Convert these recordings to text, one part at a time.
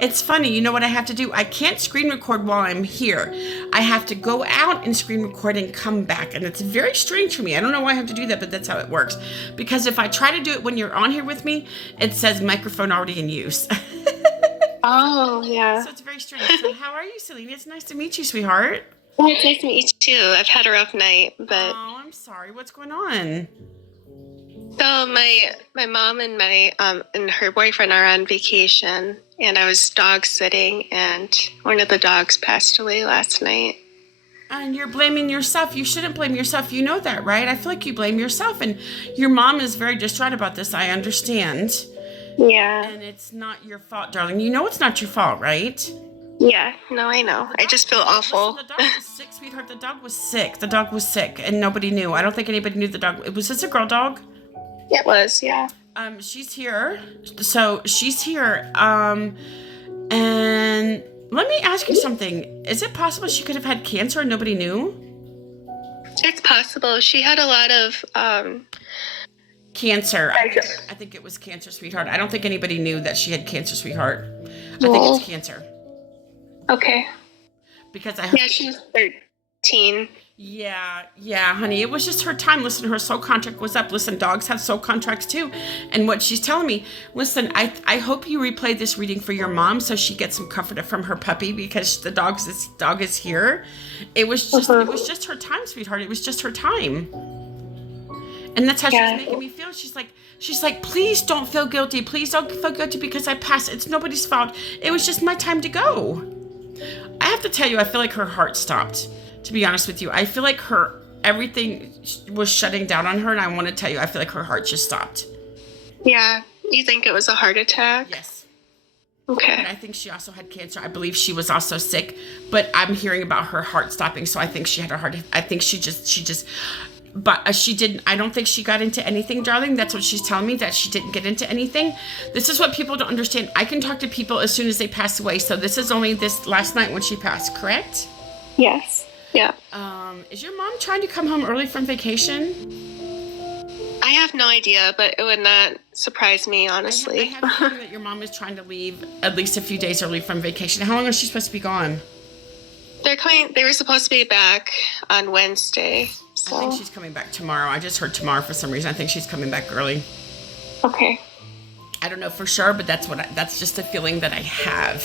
It's funny. You know what I have to do? I can't screen record while I'm here. I have to go out and screen record and come back. And it's very strange for me. I don't know why I have to do that, but that's how it works. Because if I try to do it when you're on here with me, it says microphone already in use. Oh, yeah. So it's very strange. So how are you, Selena? It's nice to meet you, sweetheart. Well, it's nice to meet you too. I've had a rough night, but Oh, I'm sorry. What's going on? so my mom and my and her boyfriend are on vacation, and I was dog sitting, and one of the dogs passed away last night. And you're blaming yourself. You shouldn't blame yourself. You know that, right? I feel like you blame yourself. And your mom is very distraught about this. I understand. Yeah. And it's not your fault, darling. You know it's not your fault, right? Yeah. No, I know. I just feel awful. Listen, the dog was sick, sweetheart. The dog was sick. The dog was sick, and nobody knew. I don't think anybody knew the dog. Was this a girl dog? It was, yeah. She's here. So she's here. And let me ask you something. Is it possible she could have had cancer and nobody knew? It's possible. She had a lot of Cancer. I think it was cancer, sweetheart. I don't think anybody knew that she had cancer, sweetheart. I think it's cancer. Okay. Because I heard. Yeah, she was 13. Yeah, honey. It was just her time. Listen, her soul contract was up. Listen, dogs have soul contracts too. And what she's telling me, listen, I hope you replay this reading for your mom so she gets some comfort from her puppy because the dog is here. It was just her time, sweetheart. It was just her time. And that's how she's making me feel. She's like, please don't feel guilty. Please don't feel guilty because I passed. It's nobody's fault. It was just my time to go. I have to tell you, I feel like her heart stopped. To be honest with you, I feel like everything was shutting down on her, and I want to tell you, I feel like her heart just stopped. Yeah. You think it was a heart attack? Yes. Okay. And I think she also had cancer. I believe she was also sick, but I'm hearing about her heart stopping, so I think she had a heart. I think she just. But she didn't. I don't think she got into anything, darling. That's what she's telling me, that she didn't get into anything. This is what people don't understand. I can talk to people as soon as they pass away. So this is only this last night when she passed, correct? Yes. Yeah. Is your mom trying to come home early from vacation? I have no idea, but it would not surprise me, honestly. I have a feeling that your mom is trying to leave at least a few days early from vacation. How long is she supposed to be gone? They were supposed to be back on Wednesday. So. I think she's coming back tomorrow. I just heard tomorrow for some reason. I think she's coming back early. Okay. I don't know for sure, but that's just a feeling that I have.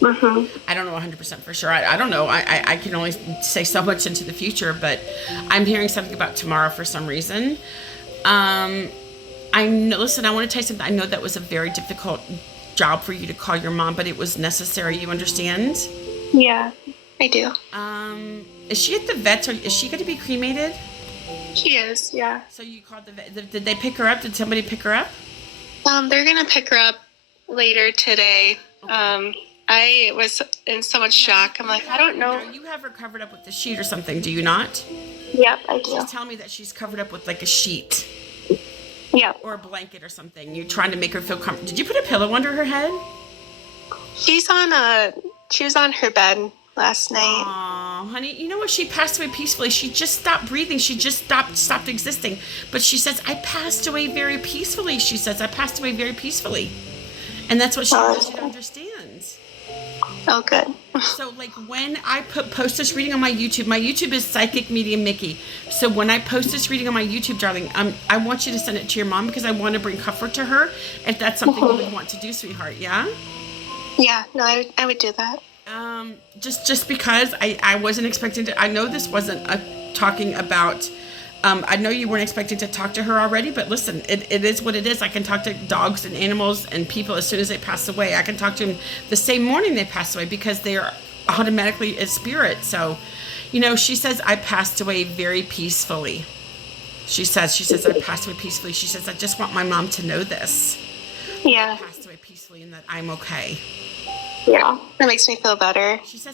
Mm-hmm. I don't know 100% for sure. I don't know. I can only say so much into the future, but I'm hearing something about tomorrow for some reason. I know. Listen, I want to tell you something. I know that was a very difficult job for you to call your mom, but it was necessary. You understand? Yeah, I do. Is she at the vet's, or is she going to be cremated? She is, yeah. So you called the vet. Did they pick her up? Did somebody pick her up? They're gonna pick her up later today. Okay. I was in so much shock. I'm like, I don't know. You have her covered up with the sheet or something, do you not? Yep, I do. She's telling me that she's covered up with like a sheet. Yep. Or a blanket or something. You're trying to make her feel comfortable. Did you put a pillow under her head? She was on her bed last night. Aw, honey, you know what? She passed away peacefully. She just stopped breathing. She just stopped existing. But she says, I passed away very peacefully. She says, I passed away very peacefully. And that's what she wants you to understand. Oh, good. So, like, when I post this reading on my YouTube is Psychic Medium Mickey. So when I post this reading on my YouTube, darling, I want you to send it to your mom because I want to bring comfort to her. If that's something you would want to do, sweetheart, yeah? Yeah, no, I would do that. Just because I wasn't expecting to. I know this wasn't talking about. I know you weren't expecting to talk to her already, but listen, it is what it is. I can talk to dogs and animals and people as soon as they pass away. I can talk to them the same morning they pass away because they are automatically a spirit. So, you know, she says, I passed away very peacefully. She says, I passed away peacefully. She says, I just want my mom to know this. Yeah. I passed away peacefully and that I'm okay. Yeah, that makes me feel better. She says,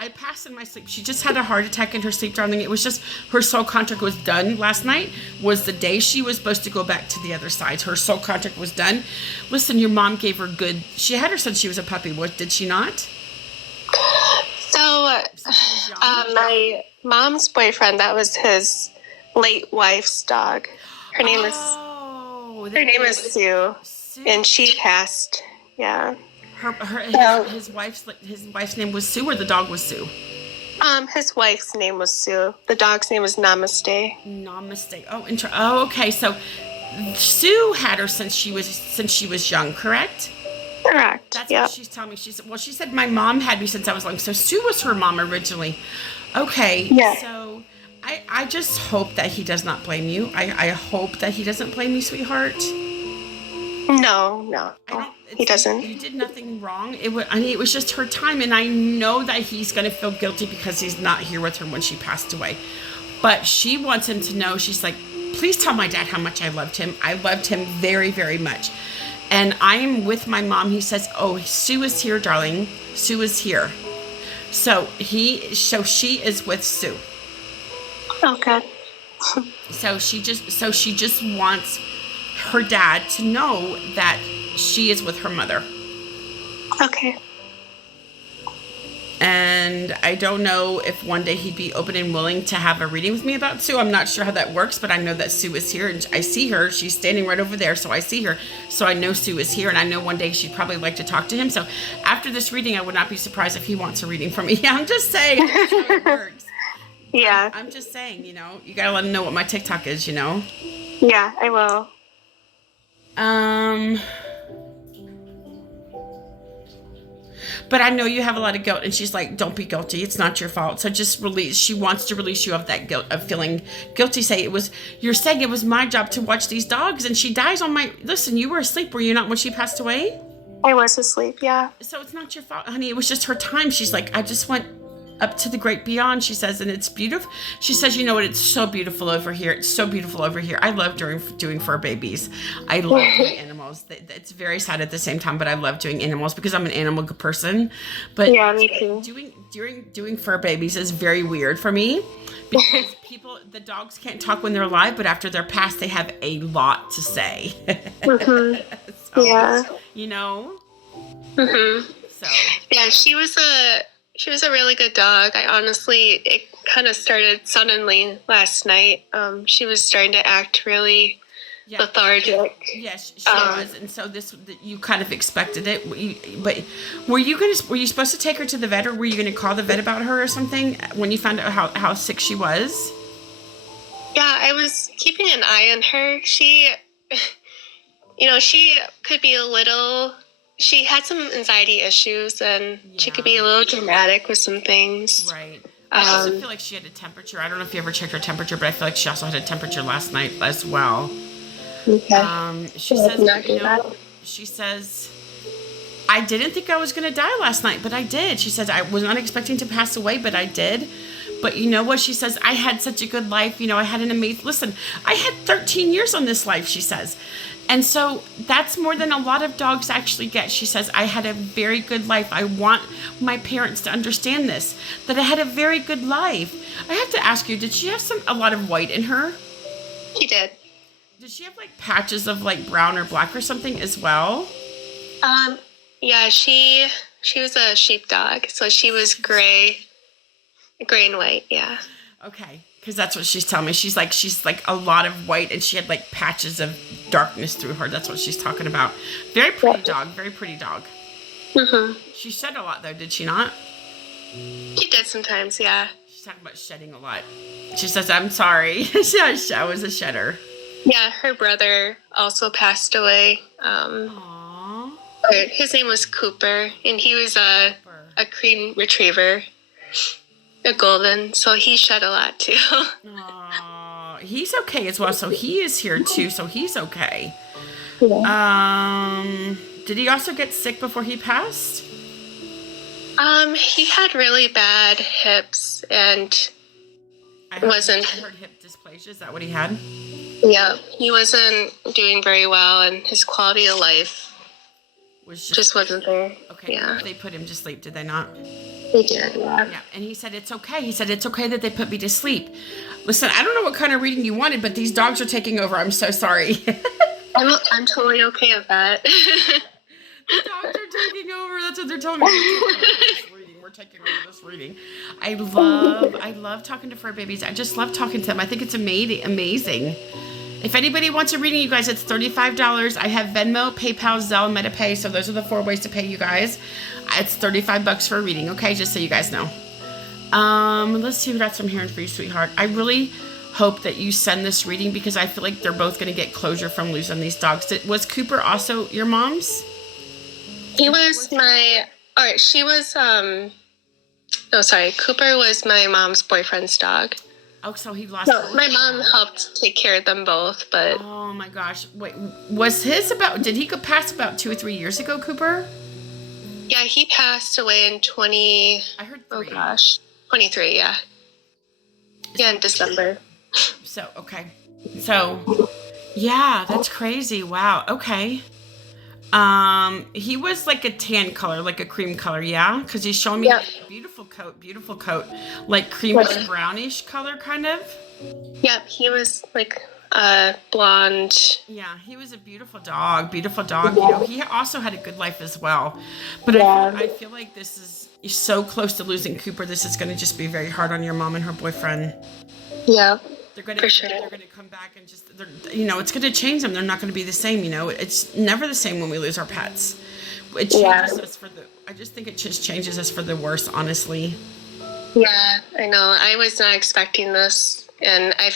I passed in my sleep. She just had a heart attack in her sleep, darling. It was just, her soul contract was done last night, was the day she was supposed to go back to the other side. Her soul contract was done. Listen, your mom gave her good, she had her since she was a puppy. What, did she not? So, my mom's boyfriend, that was his late wife's dog. Her name is Sue, and she passed, yeah. So, his wife's name was Sue, or the dog was Sue? his wife's name was Sue. The dog's name was Namaste. Namaste. Oh, okay. So Sue had her since she was young, correct? Correct. That's Yep. what she's telling me. She said my mom had me since I was young. So Sue was her mom originally. Okay. Yeah. So I just hope that he does not blame you. I hope that he doesn't blame you, sweetheart. No, he doesn't. You did nothing wrong. It was just her time, and I know that he's going to feel guilty because he's not here with her when she passed away. But she wants him to know. She's like, please tell my dad how much I loved him. I loved him very, very much. And I am with my mom. He says, oh, Sue is here, darling. Sue is here. So she is with Sue. Okay. So she just wants her dad to know that she is with her mother. Okay. And I don't know if one day he'd be open and willing to have a reading with me about Sue. I'm not sure how that works, but I know that Sue is here, and I see her. She's standing right over there, so I see her. So I know Sue is here, and I know one day she'd probably like to talk to him. So after this reading, I would not be surprised if he wants a reading from me. I'm just saying that's how it works. Yeah. I'm just saying, you gotta let him know what my TikTok is, Yeah, I will. But I know you have a lot of guilt, and she's like, don't be guilty. It's not your fault. So just release. She wants to release you of that guilt, of feeling guilty. You're saying it was my job to watch these dogs, and she dies on listen, you were asleep, were you not, when she passed away? I was asleep, yeah. So it's not your fault, honey. It was just her time. She's like, I just went up to the great beyond, she says, and it's beautiful. She says, you know what? It's so beautiful over here. It's so beautiful over here. I love doing fur babies. I love doing animals. It's very sad at the same time, but I love doing animals because I'm an animal person. But yeah, me too. Doing fur babies is very weird for me because the dogs can't talk when they're alive, but after they're passed, they have a lot to say. Mm-hmm. So, yeah. Mm-hmm. So yeah, she was a really good dog. It kind of started suddenly last night. She was starting to act really lethargic. Yes, she was, and so you kind of expected it. But were you supposed to take her to the vet, or were you going to call the vet about her or something when you found out how sick she was? Yeah, I was keeping an eye on her. She could be she had some anxiety issues, and she could be a little dramatic with some things. Right. I also feel like she had a temperature. I don't know if you ever checked her temperature, but I feel like she also had a temperature last night as well. Okay. She says, I didn't think I was going to die last night, but I did. She says, I was not expecting to pass away, but I did. But you know what? She says, I had such a good life. I had an amazing, listen, I had 13 years on this life, she says. And so that's more than a lot of dogs actually get. She says, I had a very good life. I want my parents to understand this, that I had a very good life. I have to ask you, did she have a lot of white in her? She did. Did she have patches of brown or black or something as well? Yeah, she was a sheepdog, so she was gray and white, yeah. Okay, because that's what she's telling me. She's like a lot of white, and she had patches of darkness through her. That's what she's talking about. Very pretty dog. Very pretty dog. Mm-hmm. She shed a lot though, did she not? She did sometimes, yeah. She's talking about shedding a lot. She says, "I'm sorry. I was a shedder." Yeah, her brother also passed away. Aww. His name was Cooper, and he was a cream retriever. A golden, so he shed a lot too. Aww, he's okay as well. So he is here too. So he's okay. Yeah. Did he also get sick before he passed? He had really bad hips, and I heard hip dysplasia. Is that what he had? Yeah, he wasn't doing very well, and his quality of life just wasn't there. Okay. Yeah. They put him to sleep, did they not? They did, yeah. Yeah, and he said, it's okay. He said, it's okay that they put me to sleep. Listen, I don't know what kind of reading you wanted, but these dogs are taking over. I'm so sorry. I'm totally okay with that. The dogs are taking over. That's what they're telling me. We're taking over this reading. I love talking to fur babies. I just love talking to them. I think it's amazing. If anybody wants a reading, you guys, it's $35. I have Venmo, PayPal, Zelle, MetaPay. So those are the 4 ways to pay you guys. It's $35 for a reading, okay? Just so you guys know. Let's see what else I'm hearing for you, sweetheart. I really hope that you send this reading because I feel like they're both going to get closure from losing these dogs. Was Cooper also your mom's? He was my, all right, she was, no, sorry, Cooper was my mom's boyfriend's dog. Oh, so he lost. So my mom helped take care of them both, but. Oh my gosh. Wait, was his did he go pass about 2 or 3 years ago, Cooper? Yeah, he passed away in I heard 3. Oh gosh. 23, yeah. Yeah, in December. So, okay. So, yeah, that's crazy. Wow. Okay. He was like a tan color, like a cream color, yeah? Because he's showing me beautiful coat, like creamish brownish color, kind of. Yep, he was like blonde. Yeah, he was a beautiful dog. You know, he also had a good life as well. But I feel like this is so close to losing Cooper. This is going to just be very hard on your mom and her boyfriend. Yeah. They're going to come back and just, you know, it's going to change them. They're not going to be the same. You know, it's never the same when we lose our pets. It changes us I just think it just changes us for the worse, honestly. Yeah, I know. I was not expecting this. And I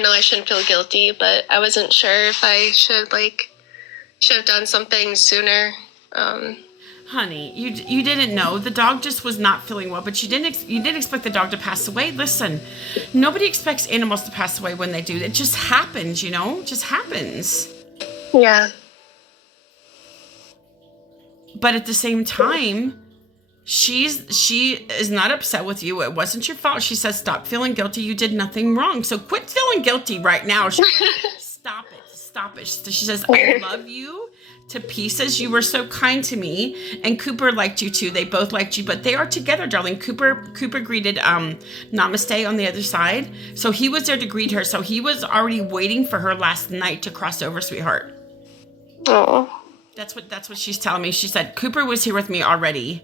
know I shouldn't feel guilty, but I wasn't sure if I should have done something sooner. Honey, you didn't know. The dog just was not feeling well, but you didn't expect the dog to pass away. Listen, nobody expects animals to pass away when they do. It just happens, you know? It just happens. Yeah. But at the same time, she is not upset with you. It wasn't your fault. She says, stop feeling guilty. You did nothing wrong. So quit feeling guilty right now. Stop it. She says, I love you to pieces. You were so kind to me, and Cooper liked you too. They both liked you, but they are together, darling. Cooper greeted Namaste on the other side, so he was there to greet her. So he was already waiting for her last night to cross over, sweetheart. Oh, that's what she's telling me. She said Cooper was here with me already.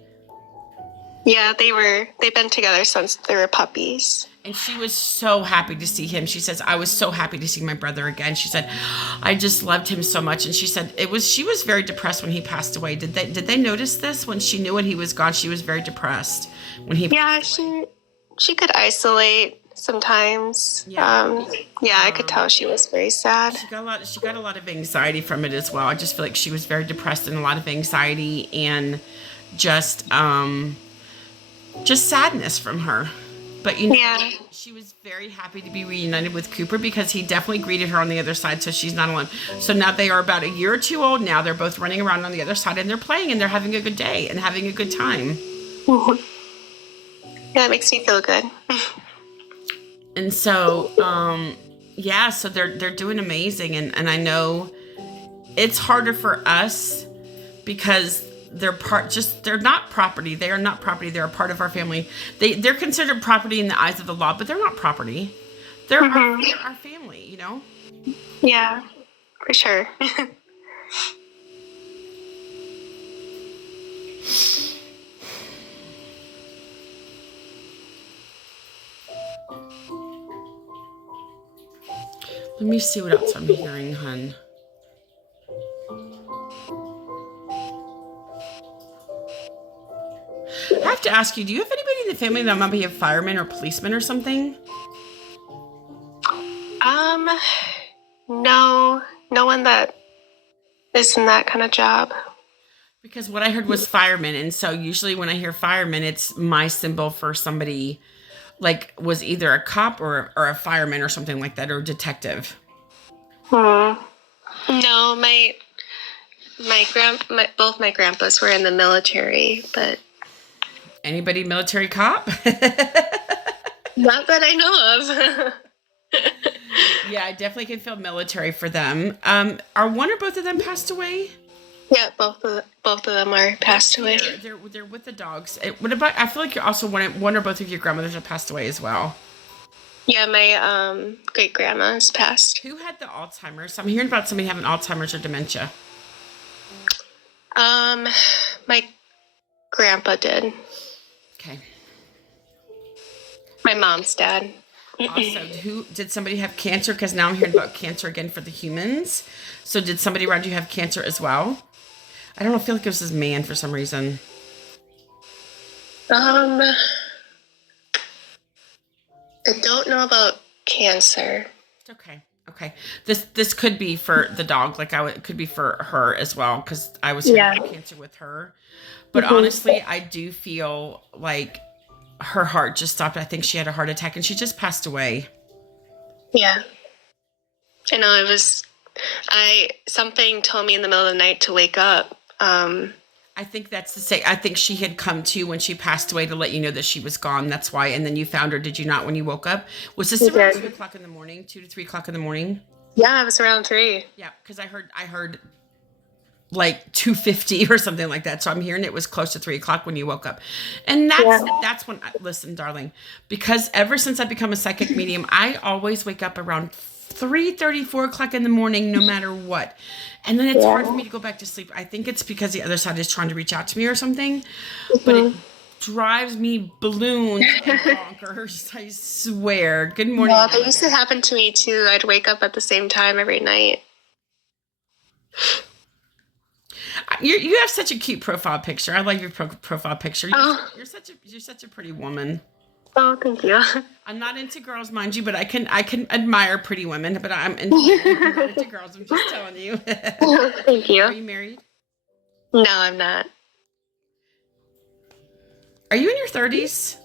Yeah, they've been together since they were puppies. And she was so happy to see him. She says, I was so happy to see my brother again. She said, I just loved him so much. And she said she was very depressed when he passed away. Did they notice this? When she knew when he was gone, she was very depressed when he passed away. she could isolate sometimes. Yeah. I could tell she was very sad. She got a lot of anxiety from it as well. I just feel like she was very depressed and a lot of anxiety and just sadness from her. But you know, she was very happy to be reunited with Cooper because he definitely greeted her on the other side, so she's not alone. So now they are about a year or two old now. They're both running around on the other side and they're playing and they're having a good day and having a good time. Yeah, that makes me feel good. And so, so they're doing amazing. And I know it's harder for us because they're not property. They are not property. They're a part of our family. They're considered property in the eyes of the law, but they're not property. They're our family, you know? Yeah, for sure. Let me see what else I'm hearing, hun. I have to ask you, do you have anybody in the family that might be a fireman or policeman or something? No one that is in that kind of job. Because what I heard was fireman, and so usually when I hear fireman, it's my symbol for somebody like was either a cop or a fireman or something like that, or a detective. No, both my grandpas were in the military, but anybody military cop? Not that I know of. Yeah, I definitely can feel military for them. Are one or both of them passed away? Yeah, both of them are passed away. They're with the dogs. What about? I feel like you're also one or both of your grandmothers have passed away as well. Yeah, my great grandma's passed. Who had the Alzheimer's? I'm hearing about somebody having Alzheimer's or dementia. My grandpa did. Okay. My mom's dad. Also, who did somebody have cancer? Because now I'm hearing about cancer again for the humans. So did somebody around you have cancer as well? I don't know. I feel like it was this man for some reason. I don't know about cancer. Okay. Okay. This could be for the dog. Like it could be for her as well because I was hearing about cancer with her. But honestly, I do feel like her heart just stopped. I think she had a heart attack and she just passed away. Yeah. I know something told me in the middle of the night to wake up. I think that's the same. I think she had come to when she passed away to let you know that she was gone. That's why. And then you found her. Did you not when you woke up? Was this around 2 o'clock in the morning? 2 to 3 o'clock in the morning? Yeah, it was around 3. Yeah, because I heard like 2:50 or something like that. So I'm hearing it was close to 3 o'clock when you woke up. And that's when listen, darling, because ever since I've become a psychic medium, I always wake up around 3:30, 4 o'clock in the morning, no matter what. And then it's hard for me to go back to sleep. I think it's because the other side is trying to reach out to me or something. But it drives me balloons and bonkers. I swear. Good morning. Yeah, that used to happen to me too. I'd wake up at the same time every night. You have such a cute profile picture. I like your profile picture. You're such a pretty woman. Oh, thank you. I'm not into girls, mind you, but I can admire pretty women. But I'm not into girls. I'm just telling you. Thank you. Are you married? No, I'm not. Are you in your 30s?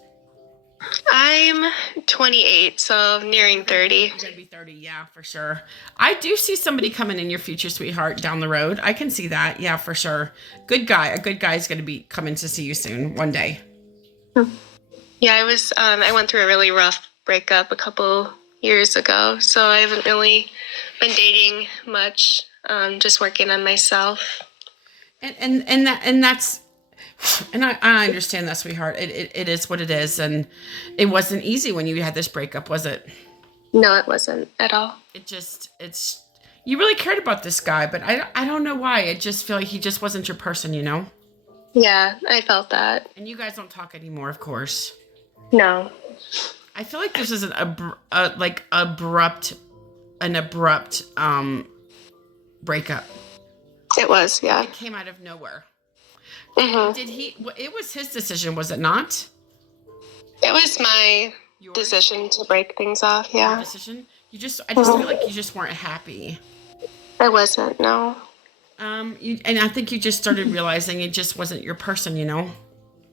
I'm 28, so nearing 30. You're gonna be 30, yeah, for sure. I do see somebody coming in your future, sweetheart, down the road. I can see that, yeah, for sure. Good guy. A good guy is gonna be coming to see you soon, one day. Yeah, I went through a really rough breakup a couple years ago, so I haven't really been dating much. Just working on myself. And that's I understand that, sweetheart. It is what it is, and it wasn't easy when you had this breakup, was it? No, it wasn't at all. It's you really cared about this guy, but I don't know why. I just feel like he just wasn't your person, you know? Yeah, I felt that. And you guys don't talk anymore, of course. No. I feel like this is an abrupt breakup. It was, yeah. It came out of nowhere. Mm-hmm. It was his decision, was it not? It was my decision to break things off, yeah. Your decision? I just feel like you just weren't happy. I wasn't, no. And I think you just started realizing it just wasn't your person, you know?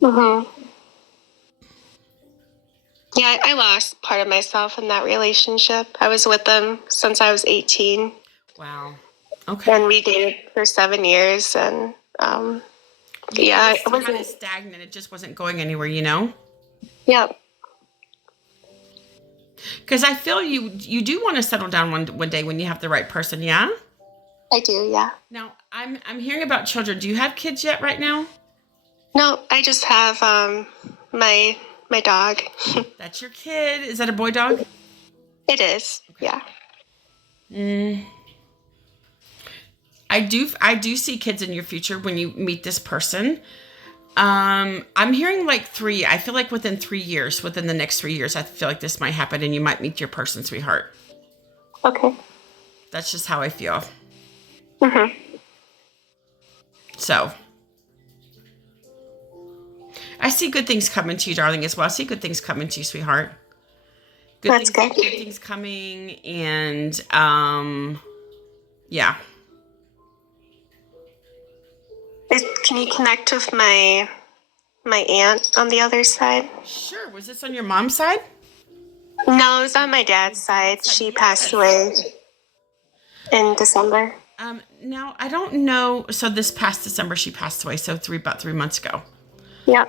Mm-hmm. Yeah, I lost part of myself in that relationship. I was with them since I was 18. Wow. Okay. And we dated for 7 years, and yeah, it was kind of stagnant. It just wasn't going anywhere, you know? Yep. Because I feel you do want to settle down one day when you have the right person, yeah? I do, yeah. Now, I'm hearing about children. Do you have kids yet right now? No, I just have my dog. That's your kid. Is that a boy dog? It is, okay. Yeah. I do see kids in your future when you meet this person. I'm hearing like 3. I feel like within the next 3 years, I feel like this might happen and you might meet your person, sweetheart. Okay. That's just how I feel. Mm-hmm. So, I see good things coming to you, darling, as well. I see good things coming to you, sweetheart. That's good. Good things coming, and yeah. Can you connect with my aunt on the other side? Sure. Was this on your mom's side? No, it was on my dad's side. She passed away in December. Now I don't know. So this past December she passed away. So about 3 months ago. Yeah.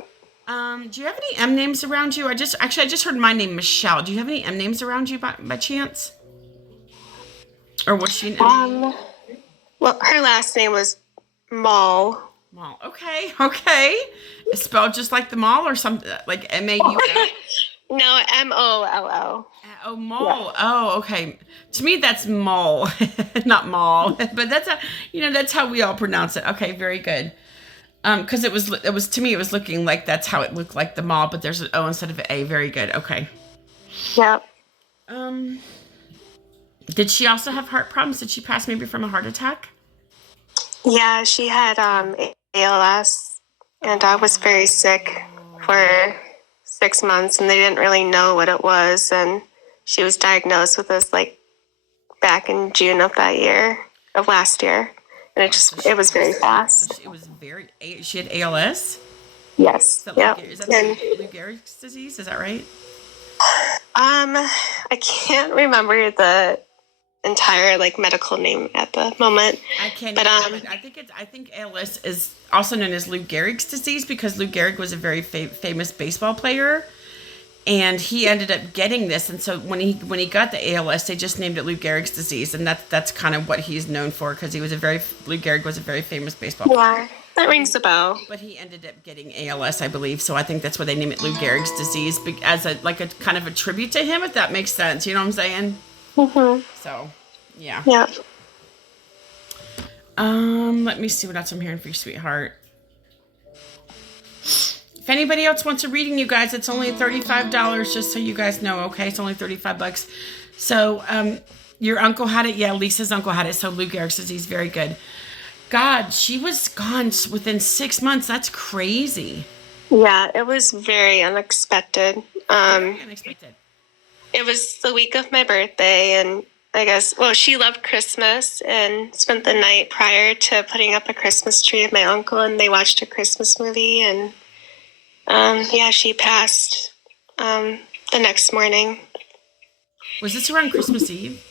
Do you have any M names around you? I just heard my name, Michelle. Do you have any M names around you by chance? Or was she an M name? Well, her last name was Mall. Mall. Okay. It's spelled just like the mall or something like MAUL? No, MOLL. Oh, mall. Yeah. Oh, okay. To me, that's mall, not mall. But that's how we all pronounce it. Okay, very good. Because it was to me, it was looking like that's how it looked like the mall, but there's an O instead of an A. Very good. Okay. Yep. Um, did she also have heart problems? Did she pass maybe from a heart attack? Yeah, she had ALS, and I was very sick for 6 months, and they didn't really know what it was. And she was diagnosed with this like back in June of last year, and it was very fast. It was she had ALS? Yes. Yeah. Is that Lou Gehrig's disease? Is that right? I can't remember the entire like medical name at the moment. I can't. But I think ALS is also known as Lou Gehrig's disease because Lou Gehrig was a very famous baseball player, and he ended up getting this. And so when he got the ALS, they just named it Lou Gehrig's disease, and that's kind of what he's known for because Lou Gehrig was a very famous baseball player. Yeah, that rings a bell. But he ended up getting ALS, I believe. So I think that's why they name it Lou Gehrig's disease as a kind of a tribute to him, if that makes sense. You know what I'm saying? Mm-hmm. So, yeah. Yeah. Let me see what else I'm hearing for you, sweetheart. If anybody else wants a reading, you guys, it's only $35, just so you guys know, okay? It's only $35. So, your uncle had it. Yeah, Lisa's uncle had it. So Lou Gehrig's disease, very good. God, she was gone within 6 months. That's crazy. Yeah, it was very unexpected. Very unexpected. It was the week of my birthday, and I guess, she loved Christmas and spent the night prior to putting up a Christmas tree with my uncle, and they watched a Christmas movie, and she passed the next morning. Was this around Christmas Eve?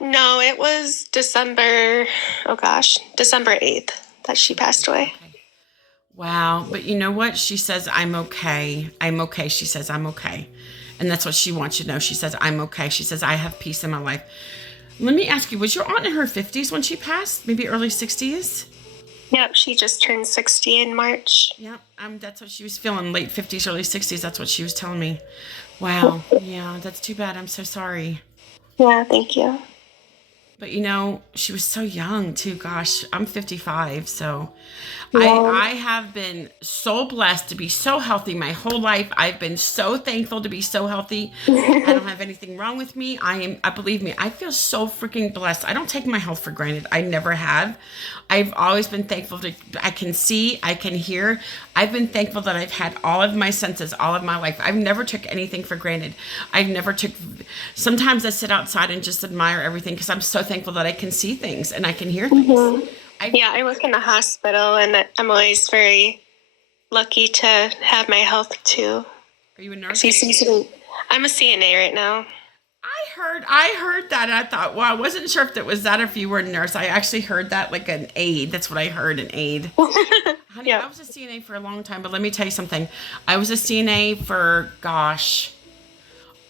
No, it was December 8th that she passed away. Okay. Wow. But you know what? She says, I'm okay. I'm okay. She says, I'm okay. And that's what she wants you to know. She says, I'm okay. She says, I have peace in my life. Let me ask you, was your aunt in her 50s when she passed? Maybe early 60s? Yep, she just turned 60 in March. Yep, that's what she was feeling, late 50s, early 60s. That's what she was telling me. Wow. Yeah, that's too bad. I'm so sorry. Yeah, thank you. But, she was so young, too. Gosh, I'm 55, so Yeah. I have been so blessed to be so healthy my whole life. I've been so thankful to be so healthy. I don't have anything wrong with me. Believe me, I feel so freaking blessed. I don't take my health for granted. I never have. I've always been thankful I can see, I can hear. I've been thankful that I've had all of my senses all of my life. I've never took anything for granted. Sometimes I sit outside and just admire everything because I'm so thankful that I can see things and I can hear things. Mm-hmm. I work in a hospital, and I'm always very lucky to have my health too. Are you a nurse? I'm a CNA right now. I heard that, and I thought, well, I wasn't sure if that was that or if you were a nurse. I actually heard that, like an aide. That's what I heard, an aide. Honey, yeah. I was a CNA for a long time, but let me tell you something. I was a CNA for,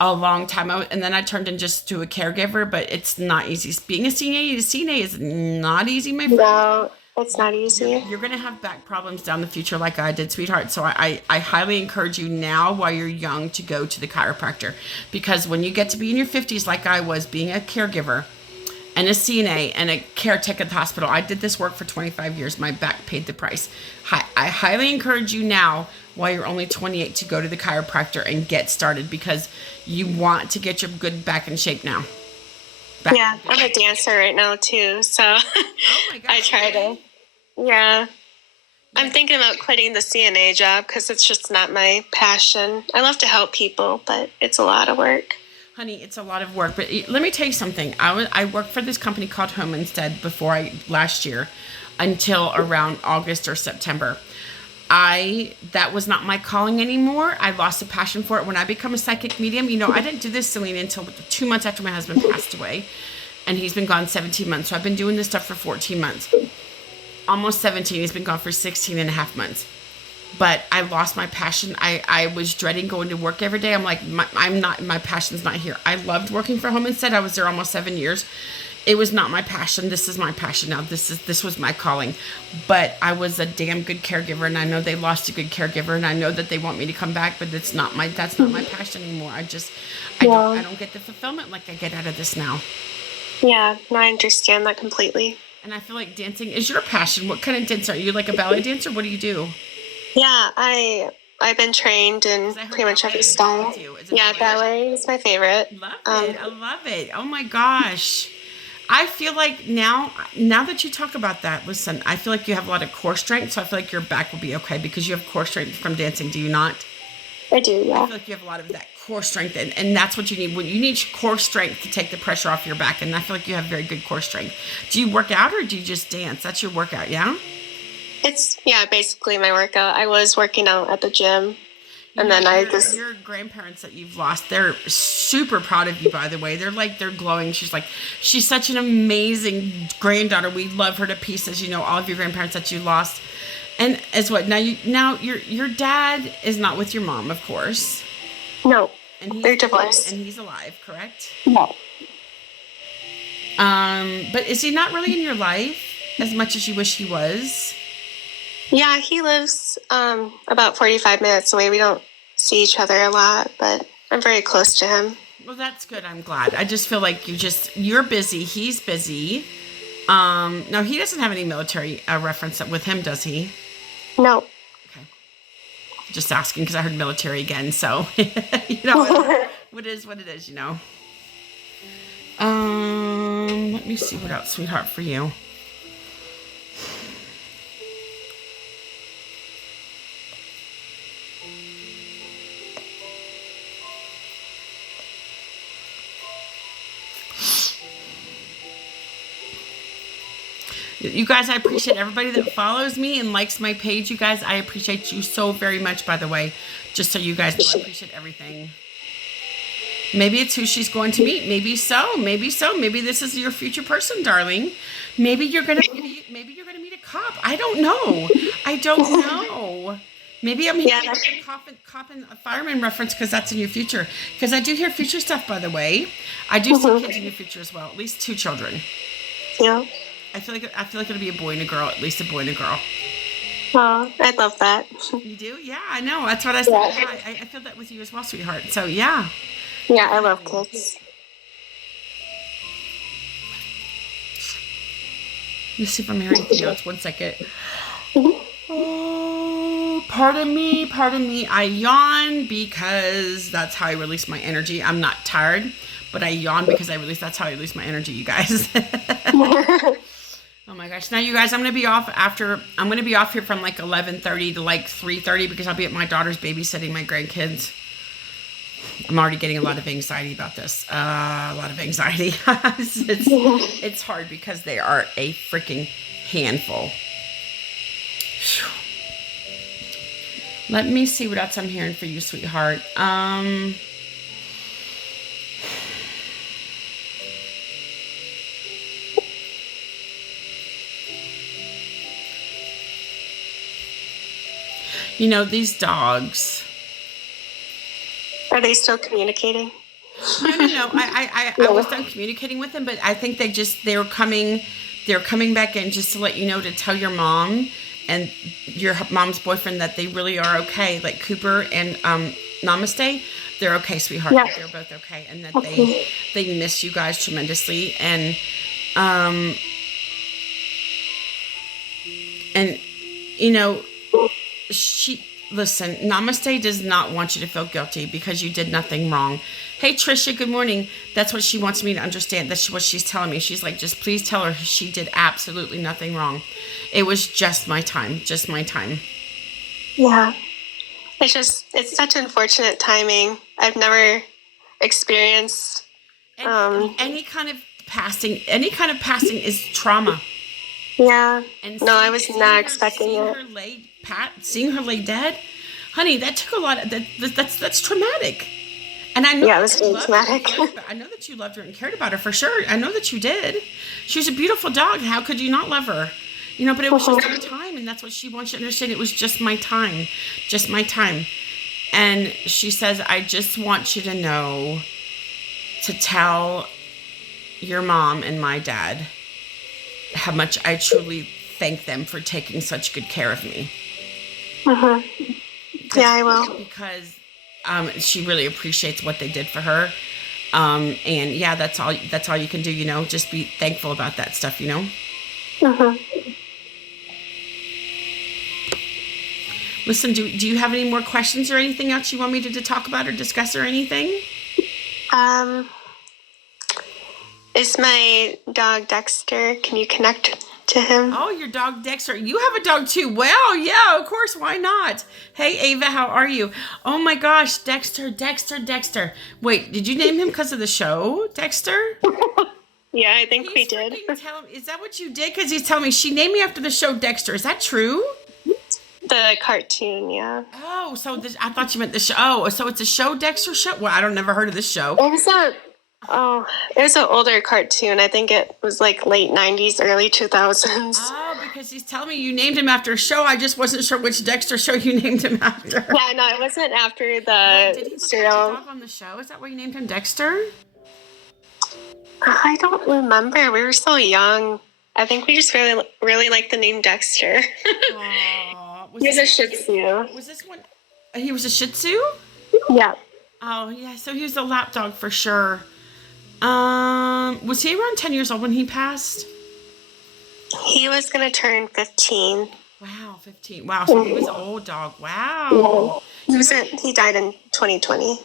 a long time. And then I turned in just to a caregiver, but it's not easy. Being a CNA is not easy, my friend. No, it's not easy. You're going to have back problems down the future like I did, sweetheart. So I highly encourage you now while you're young to go to the chiropractor. Because when you get to be in your 50s like I was, being a caregiver and a CNA and a caretaker at the hospital, I did this work for 25 years. My back paid the price. I highly encourage you now while you're only 28 to go to the chiropractor and get started because you want to get your good back in shape now. Yeah, I'm a dancer right now too, so oh my gosh, I try to. Yeah, I'm thinking about quitting the CNA job because it's just not my passion. I love to help people, but it's a lot of work. Honey, it's a lot of work, but let me tell you something. I worked for this company called Home Instead last year until around August or September. That was not my calling anymore. I lost a passion for it when I become a psychic medium. I didn't do this, Selena, until 2 months after my husband passed away, and he's been gone 17 months. So I've been doing this stuff for 14 months, almost 17. He's been gone for 16 and a half months. But I lost my passion. I was dreading going to work every day. I'm like, my passion's not here. I loved working for Home Instead. I was there almost 7 years. It was not my passion. This is my passion now. This was my calling. But I was a damn good caregiver, and I know they lost a good caregiver, and I know that they want me to come back, but that's not my passion anymore. I don't get the fulfillment like I get out of this now. Yeah, no, I understand that completely. And I feel like dancing is your passion. What kind of dancer are you? Like a ballet dancer? What do you do? Yeah, I I've been trained in 'Cause I heard pretty much every ballet style. too. Is it Yeah, ballet is my favorite. Love it. I love it. Oh my gosh. I feel like now that you talk about that, listen, I feel like you have a lot of core strength, so I feel like your back will be okay because you have core strength from dancing, do you not? I do, I yeah. feel like you have a lot of that core strength, and that's what you need. When you need core strength to take the pressure off your back, and I feel like you have very good core strength. Do you work out or do you just dance? That's your workout, yeah? It's, yeah, basically my workout. I was working out at the gym, You and know, then I just, your grandparents that you've lost, they're super proud of you, by the way. They're glowing. She's such an amazing granddaughter. We love her to pieces. You know, all of your grandparents that you lost. And as what now your dad is not with your mom, of course. no, And they're divorced. and he's alive, correct? No. But is he not really in your life as much as you wish he was? Yeah, he lives about 45 minutes away. We don't see each other a lot, but I'm very close to him. Well, that's good. I'm glad. I just feel like you're busy. He's busy. No, he doesn't have any military reference with him, does he? No. Okay. Just asking because I heard military again. So, you know, what is what it is, you know. Let me see what else, sweetheart, for you. You guys, I appreciate everybody that follows me and likes my page. You guys, I appreciate you so very much, by the way. Just so you guys know, I appreciate everything. Maybe it's who she's going to meet. Maybe so. Maybe so. Maybe this is your future person, darling. Maybe you're gonna meet a cop. I don't know. I don't know. Maybe I'm hearing a cop and a fireman reference because that's in your future. Because I do hear future stuff, by the way. I do see kids in your future as well. At least 2 children. Yeah. I feel like it'll be a boy and a girl. At least a boy and a girl. Oh, I love that. You do? Yeah, I know. That's what I said. Yeah, I feel that with you as well, sweetheart. So yeah. Yeah, I love kids. Let's see if I'm hearing anything else. 1 second. Oh, pardon me. I yawn because that's how I release my energy. I'm not tired, but I yawn because that's how I release my energy, you guys. Oh my gosh. Now, you guys, I'm going to be off here from like 11:30 to like 3:30 because I'll be at my daughter's babysitting my grandkids. I'm already getting a lot of anxiety about this. A lot of anxiety. It's hard because they are a freaking handful. Whew. Let me see what else I'm hearing for you, sweetheart. You know, these dogs. Are they still communicating? No. I was done communicating with them, but I think they're coming back in just to let you know, to tell your mom and your mom's boyfriend that they really are okay. Like Cooper and Namaste, they're okay, sweetheart. Yeah. They're both okay, and that they miss you guys tremendously. And you know, listen, Namaste does not want you to feel guilty because you did nothing wrong. Hey, Trisha, good morning. That's what she wants me to understand. That's what she's telling me. She's like, just please tell her she did absolutely nothing wrong. It was just my time. Yeah. It's such unfortunate timing. I've never experienced any kind of passing is trauma. Yeah. And no, I was not expecting it. Seeing her lay dead, honey, that took a lot. That's traumatic. And I know it was really traumatic. I know that you loved her and cared about her for sure. I know that you did. She was a beautiful dog. How could you not love her? You know, but it was just her time, and that's what she wants you to understand. It was just my time. And she says, I just want you to know to tell your mom and my dad how much I truly thank them for taking such good care of me. Yeah, I will. Because she really appreciates what they did for her. And yeah, that's all you can do, you know, just be thankful about that stuff, you know? Listen, do you have any more questions or anything else you want me to talk about or discuss or anything? Um, is my dog Dexter? Can you connect to him? Oh, your dog Dexter. You have a dog too. Well, yeah, of course. Why not? Hey, Ava, how are you? Oh my gosh, Dexter, Dexter, Dexter. Wait, did you name him because of the show, Dexter? Yeah, I think we did. Is that what you did? Because he's telling me she named me after the show Dexter. Is that true? The cartoon, yeah. Oh, so I thought you meant the show. Oh, so it's a show, Dexter show? Well, I don't never heard of this show. It was an older cartoon. I think it was like late 90s, early 2000s. Oh, because he's telling me you named him after a show. I just wasn't sure which Dexter show you named him after. Yeah, no, it wasn't after the Wait, did he look serial. like a dog on the show? Is that why you named him Dexter? I don't remember. We were so young. I think we just really, really liked the name Dexter. Aw, He was a Shih Tzu. Was this one? He was a Shih Tzu? Yeah. Oh, yeah. So he was a lap dog for sure. Was he around 10 years old when he passed? He was going to turn 15. Wow, 15. Wow, so he was an old dog. Wow. He died in 2020.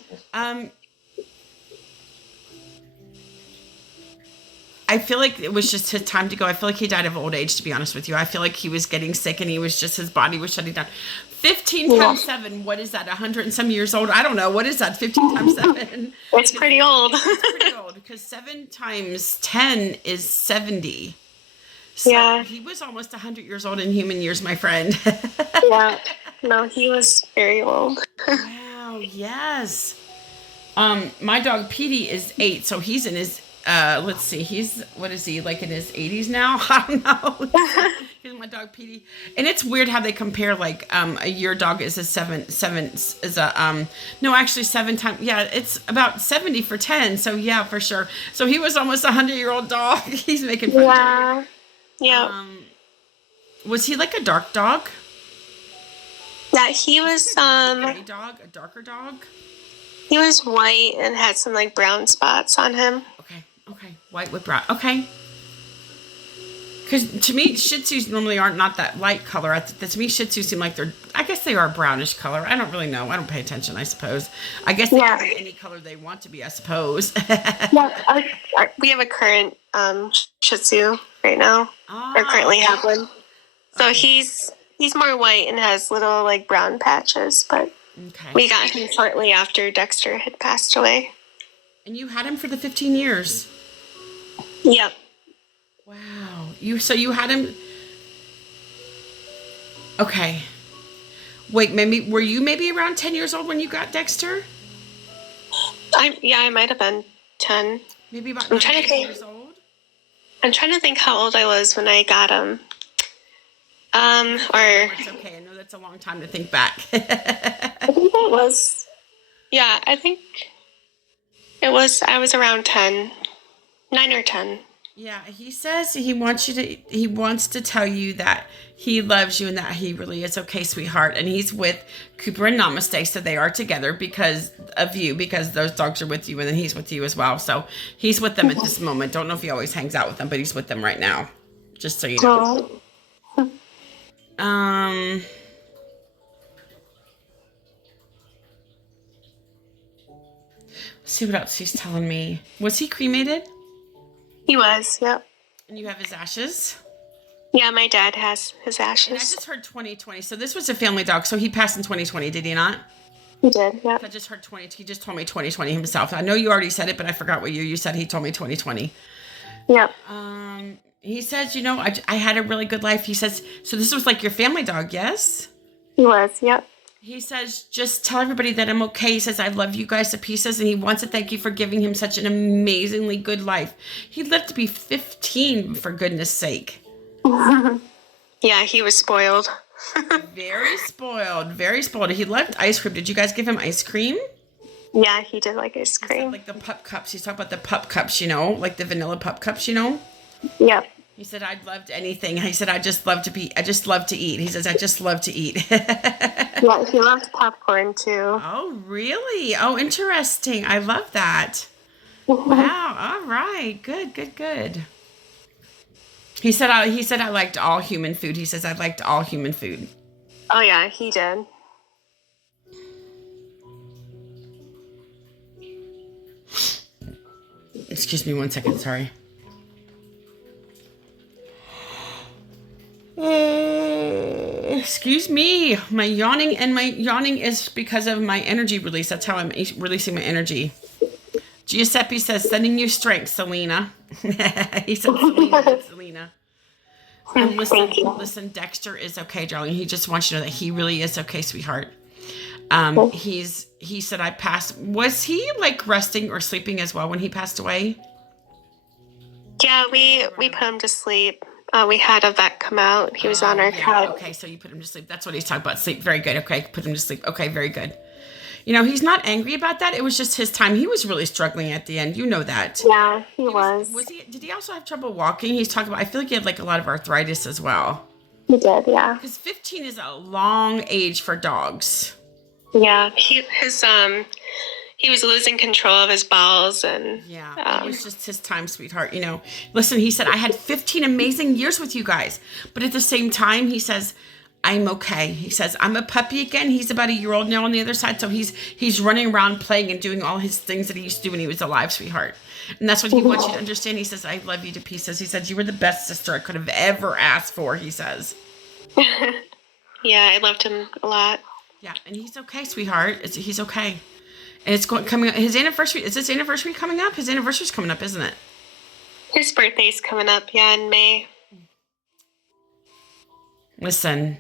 I feel like it was just his time to go. I feel like he died of old age, to be honest with you. I feel like he was getting sick and his body was shutting down. 15 times 7, what is that? 100 and some years old? I don't know. What is that? 15 times 7? It's pretty old. It's pretty old because 7 times 10 is 70. So Yeah. he was almost 100 years old in human years, my friend. Yeah. No, he was very old. Wow, yes. My dog Petey is 8, so he's in his let's see, what is he, like in his 80s now? I don't know. Here's my dog Petey. And it's weird how they compare, like, a year dog is a 7 times, yeah, it's about 70 for 10, so yeah, for sure. So he was almost a 100-year-old dog. He's making fun of me. Yeah. Was he like a dark dog? Yeah, he was, A darker dog? he was white and had some, like, brown spots on him. Okay. White with brown. Okay. Because to me, Shih Tzus normally aren't not that light color. To me, Shih Tzus seem like I guess they are brownish color. I don't really know. I don't pay attention, I suppose. I guess they can be any color they want to be, I suppose. Yeah, we have a current Shih Tzu right now. Or currently have one. So he's more white and has little, like, brown patches, but we got him shortly after Dexter had passed away. And you had him for the 15 years? Yep. Wow. So you had him... Okay. Wait, were you maybe around 10 years old when you got Dexter? I might have been 10. Maybe about 9 years old? I'm trying to think how old I was when I got him. It's okay. I know that's a long time to think back. I think it was... Yeah, I think it was... I was around 10. 9 or 10. Yeah, he says he wants to tell you that he loves you and that he really is okay, sweetheart. And he's with Cooper and Namaste, so they are together because of you, because those dogs are with you, and then he's with you as well. So he's with them at this moment. Don't know if he always hangs out with them, but he's with them right now. Just so you know. Let's see what else he's telling me. Was he cremated? He was, yep. And you have his ashes? Yeah, my dad has his ashes. And I just heard 2020. So this was a family dog. So he passed in 2020, did he not? He did, yeah. I just heard 20. He just told me 2020 himself. I know you already said it, but I forgot what year you said. He told me 2020. Yep. He says, I had a really good life. He says, so this was like your family dog, yes? He was, yep. He says, just tell everybody that I'm okay. He says, I love you guys to pieces. And he wants to thank you for giving him such an amazingly good life. He lived to be 15, for goodness sake. Yeah, he was spoiled. Very spoiled. Very spoiled. He loved ice cream. Did you guys give him ice cream? Yeah, he did like ice cream. Like the pup cups. He's talking about the pup cups, like the vanilla pup cups, Yep. He said, I'd loved anything. He said, I just love to eat. He says, I just love to eat. Yeah, he loved popcorn too. Oh, really? Oh, interesting. I love that. Wow. All right. Good. He said, I liked all human food. He says, I liked all human food. Oh yeah, he did. Excuse me 1 second, sorry. Excuse me. My yawning is because of my energy release. That's how I'm releasing my energy. Giuseppe says, sending you strength, Selena. He said, Selena. Thank you. Listen, Dexter is okay, darling. He just wants you to know that he really is okay, sweetheart. He said I passed. Was he like resting or sleeping as well when he passed away? Yeah, we put him to sleep. We had a vet come out. He was on our couch. Okay, so you put him to sleep. That's what he's talking about. Sleep. Very good. Okay, put him to sleep. Okay, very good. You know, he's not angry about that. It was just his time. He was really struggling at the end. You know that. Yeah, he was. Was he? Did he also have trouble walking? He's talking about. I feel like he had like a lot of arthritis as well. He did, yeah. Because 15 is a long age for dogs. Yeah, he was losing control of his bowels, and yeah, it was just his time, sweetheart. You know, listen, he said I had 15 amazing years with you guys, but at the same time, he says I'm okay. He says I'm a puppy again. He's about a year old now on the other side, so he's running around playing and doing all his things that he used to do when he was alive, sweetheart. And that's what he wants you to understand. He says I love you to pieces. He says you were the best sister I could have ever asked for. He says. Yeah, I loved him a lot. Yeah, and he's okay, sweetheart. He's okay. And it's coming up. His anniversary. Is his anniversary coming up? His anniversary's coming up, isn't it? His birthday's coming up, yeah, in May. Listen,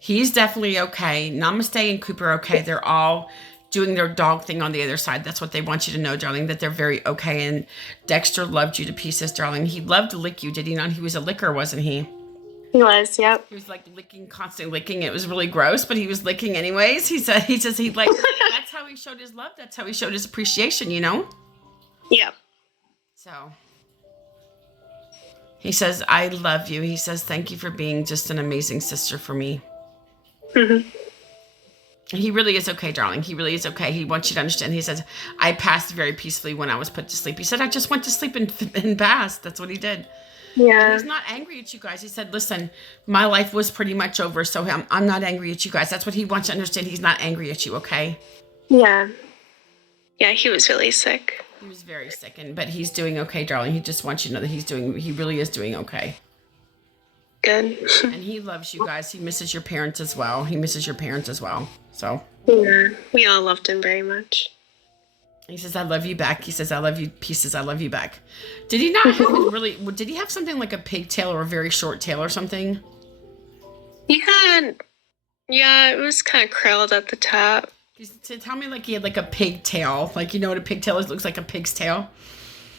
he's definitely okay. Namaste and Cooper are okay. They're all doing their dog thing on the other side. That's what they want you to know, darling, that they're very okay. And Dexter loved you to pieces, darling. He loved to lick you, did he not? He was a licker, wasn't he? He was, yep. He was like licking, constant licking. It was really gross, but he was licking anyways. He said he'd like, that's how he showed his love. That's how he showed his appreciation, you know? Yep. So he says, I love you. He says, thank you for being just an amazing sister for me. Mm-hmm. He really is okay, darling. He really is okay. He wants you to understand. He says, I passed very peacefully when I was put to sleep. He said, I just went to sleep and passed. That's what he did. Yeah. And he's not angry at you guys. He said, listen, my life was pretty much over, so I'm not angry at you guys. That's what he wants you to understand. He's not angry at you, okay? Yeah. Yeah, he was really sick. He was very sick, but he's doing okay, darling. He just wants you to know that he really is doing okay. Good. And he loves you guys. He misses your parents as well. So. Yeah, we all loved him very much. He says, I love you back. He says, I love you pieces. I love you back. Did he not have did he have something like a pigtail or a very short tail or something? He had, yeah, it was kind of curled at the top. Tell me like he had like a pigtail. Like, you know what a pigtail is? It looks like a pig's tail.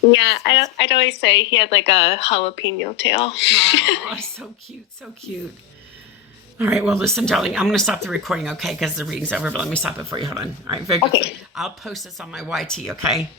Yeah, I'd always say he had like a jalapeno tail. Oh, so cute. So cute. All right, well, listen, darling, I'm going to stop the recording, okay, because the reading's over, but let me stop it for you. Hold on. All right, very good. Okay. I'll post this on my YT, okay?